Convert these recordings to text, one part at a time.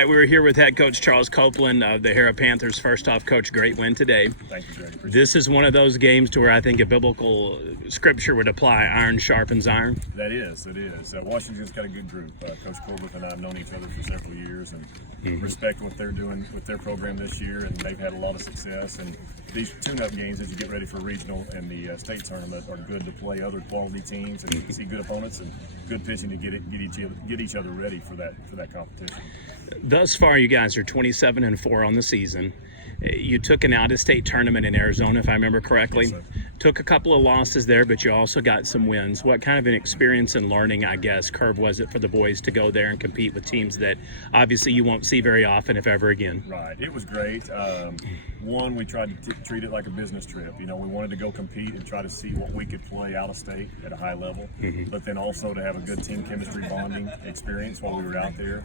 right, we're here with head coach Charles Copeland of the Harrah Panthers. First off, Coach, great win today. Thank you, Greg. This is one of those games to where I think a biblical scripture would apply: iron sharpens iron. It is. Washington's got a good group. Coach Copeland and I have known each other for several years and respect what they're doing with their program this year, and they've had a lot of success. And these tune-up games, as you get ready for regional and the state tournament, are good to play other quality teams and see good opponents and good pitching to get each other ready for that competition. Thus far, you guys are 27-4 on the season. You took an out-of-state tournament in Arizona, if I remember correctly. Yes, took a couple of losses there, but you also got some wins. What kind of an experience and learning, I guess, curve was it for the boys to go there and compete with teams that obviously you won't see very often, if ever again? Right. It was great. One, we tried to treat it like a business trip. You know, we wanted to go compete and try to see what we could play out of state at a high level, but then also to have a good team chemistry bonding experience while we were out there.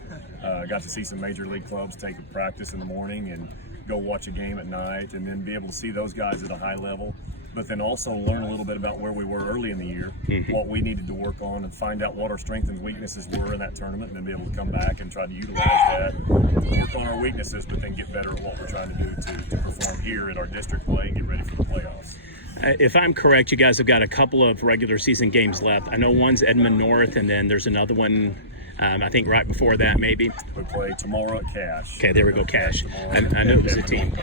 Got to see some major league clubs take a practice in the morning and go watch a game at night, and then be able to see those guys at a high level, but then also learn a little bit about where we were early in the year, what we needed to work on, and find out what our strengths and weaknesses were in that tournament, and then be able to come back and try to utilize that, work on our weaknesses, but then get better at what we're trying to do to perform here at our district play and get ready for the playoffs. If I'm correct, you guys have got a couple of regular season games left. I know one's Edmond North, and then there's another one, I think right before that maybe. We play tomorrow at Cash. Okay, there we go, Cash. I know it was a team.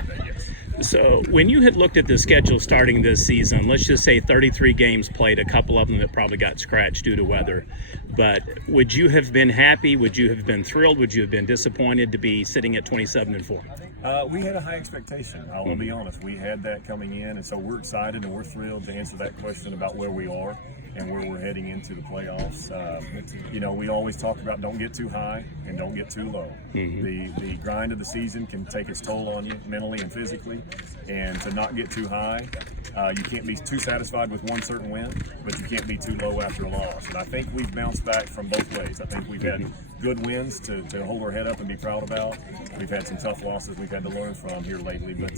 So when you had looked at the schedule starting this season, let's just say 33 games played, a couple of them that probably got scratched due to weather, but would you have been happy? Would you have been thrilled? Would you have been disappointed to be sitting at 27-4? We had a high expectation. I will be honest. We had that coming in, and so we're excited and we're thrilled to answer that question about where we are and where we're heading into the playoffs. You know, we always talk about don't get too high and don't get too low. The grind of the season can take its toll on you mentally and physically, and to not get too high, you can't be too satisfied with one certain win, but you can't be too low after a loss. And I think we've bounced back from both ways. I think we've had good wins to hold our head up and be proud about. We've had some tough losses we've had to learn from here lately, but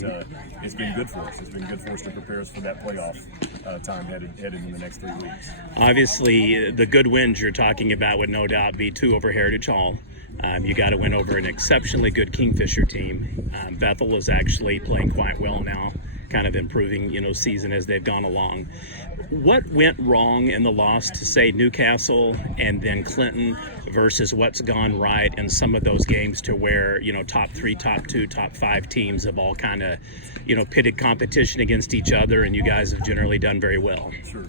it's been good for us. It's been good for us to prepare us for that playoff time headed in the next 3 weeks. Obviously, the good wins you're talking about would no doubt be 2 over Heritage Hall. You got to win over an exceptionally good Kingfisher team. Bethel is actually playing quite well now, kind of improving, season as they've gone along. What went wrong in the loss to, say, Newcastle and then Clinton versus what's gone right in some of those games to where, top 3, top 2, top 5 teams have all kind of, pitted competition against each other, and you guys have generally done very well? Sure.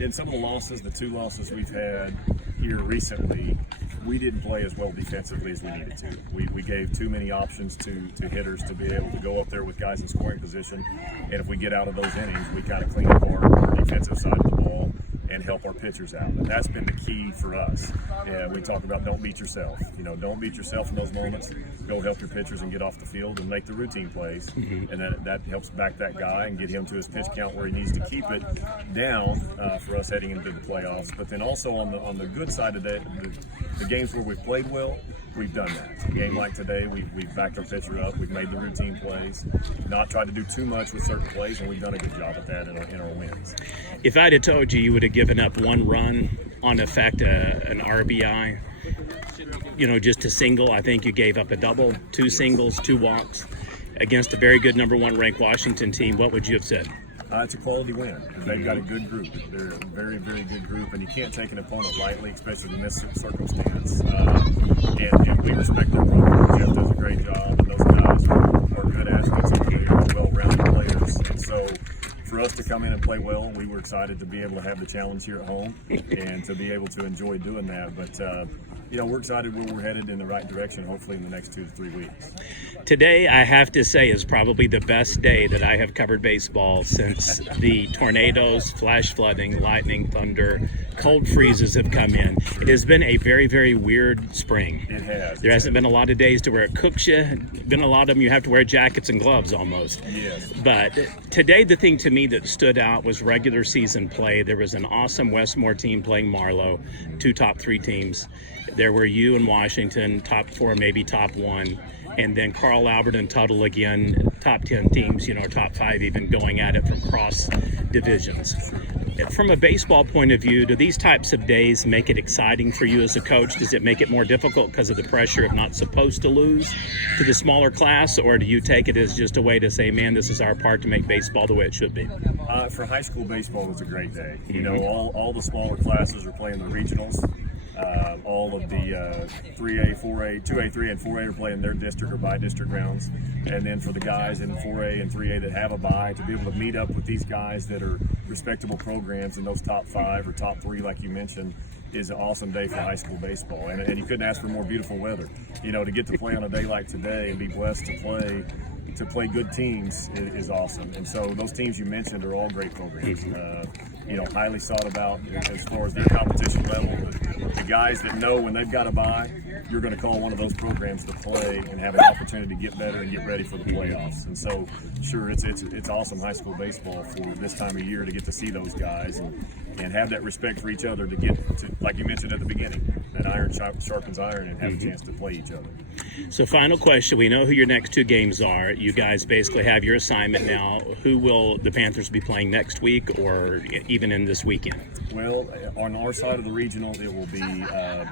In some of the losses, the 2 losses we've had here recently, we didn't play as well defensively as we needed to. We gave too many options to hitters to be able to go up there with guys in scoring position, and if we get out of those innings, we kind of clean up our defensive side of the ball and help our pitchers out. And that's been the key for us. Yeah, we talk about don't beat yourself. Don't beat yourself in those moments. Go help your pitchers and get off the field and make the routine plays. And that helps back that guy and get him to his pitch count where he needs to keep it down for us heading into the playoffs. But then also on the good side of that, the games where we've played well, we've done that. A game like today, we've backed our pitcher up. We've made the routine plays, not tried to do too much with certain plays, and we've done a good job at that in our wins. If I'd have told you would have given up 1 run on effect, an RBI, just a single, I think you gave up a double, 2 singles, 2 walks against a very good number 1 ranked Washington team, what would you have said? It's a quality win. They've got a good group. They're a very, very good group, and you can't take an opponent lightly, especially in this circumstance. And we respect their program. Jeff does a great job, and those guys are good athletes and they're well-rounded players. And so for us to come in and play well, we were excited to be able to have the challenge here at home and to be able to enjoy doing that. But we're excited where we're headed in the right direction, hopefully in the next 2 to 3 weeks. Today, I have to say, is probably the best day that I have covered baseball since the tornadoes, flash flooding, lightning, thunder, cold freezes have come in. It has been a very, very weird spring. It has. There hasn't been a lot of days to where it cooks you. Been a lot of them you have to wear jackets and gloves almost. Yes. But today, the thing to me that stood out was regular season play. There was an awesome Westmore team playing Marlowe, 2 top 3 teams. There were you and Washington, top 4, maybe top 1. And then Carl Albert and Tuttle again, top 10 teams, top 5 even going at it from cross divisions. From a baseball point of view, do these types of days make it exciting for you as a coach? Does it make it more difficult because of the pressure of not supposed to lose to the smaller class, or do you take it as just a way to say, man, this is our part to make baseball the way it should be? For high school baseball, it's a great day. You know, all the smaller classes are playing the regionals. All of the 3A, 4A, 2A, 3A, and 4A are playing their district or by-district rounds. And then for the guys in 4A and 3A that have a bye, to be able to meet up with these guys that are respectable programs in those top 5 or top 3, like you mentioned, is an awesome day for high school baseball. And you couldn't ask for more beautiful weather. You know, to get to play on a day like today and be blessed to play good teams is awesome. And so those teams you mentioned are all great programs. You know, highly sought about as far as their competition level. The guys that know when they've got a bye, you're going to call one of those programs to play and have an opportunity to get better and get ready for the playoffs. And so, sure, it's awesome high school baseball for this time of year to get to see those guys and have that respect for each other to get to, like you mentioned at the beginning, that iron sharpens iron and have a chance to play each other. So final question, we know who your next 2 games are. You guys basically have your assignment now. Who will the Panthers be playing next week or even in this weekend? Well, on our side of the regional, it will be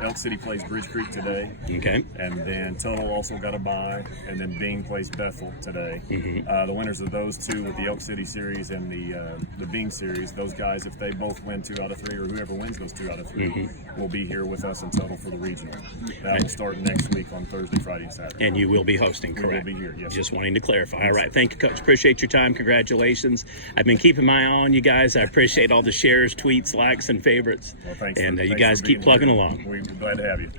Elk City plays Bridge Creek today. Okay. And then Tuttle also got a bye, and then Bing plays Bethel today. The winners of those 2 with the Elk City series and the Bing series, those guys, if they both win 2 out of 3, or whoever wins those 2 out of 3, will be here with us in Tuttle for the regional. That will start next week on Thursday, Friday, and Saturday. And you will be hosting, correct? We will be here, yes. Just wanting to clarify. All right, thank you, Coach. Appreciate your time. Congratulations. I've been keeping my eye on you guys. I appreciate all the shares, tweets, likes, and favorites. Well, thanks. And you Thanks guys for keep being plugging here. along. We're glad to have you.